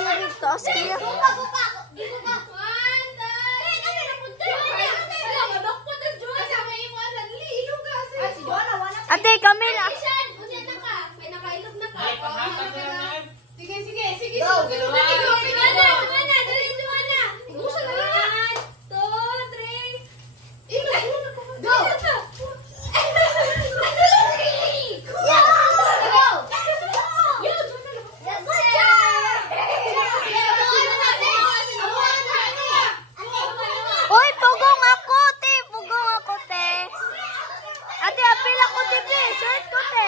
yung taas kaya. Ate, kami na. Sige, sige, sige. Uy, pugong ako, te. Pugong ako, te. Ate, apil ako, te. Short ko, te.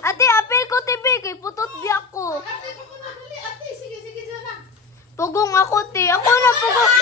Ate, apil ko, te. Kay putot biyak ko. Pugong ako, te. Ako na, pugong.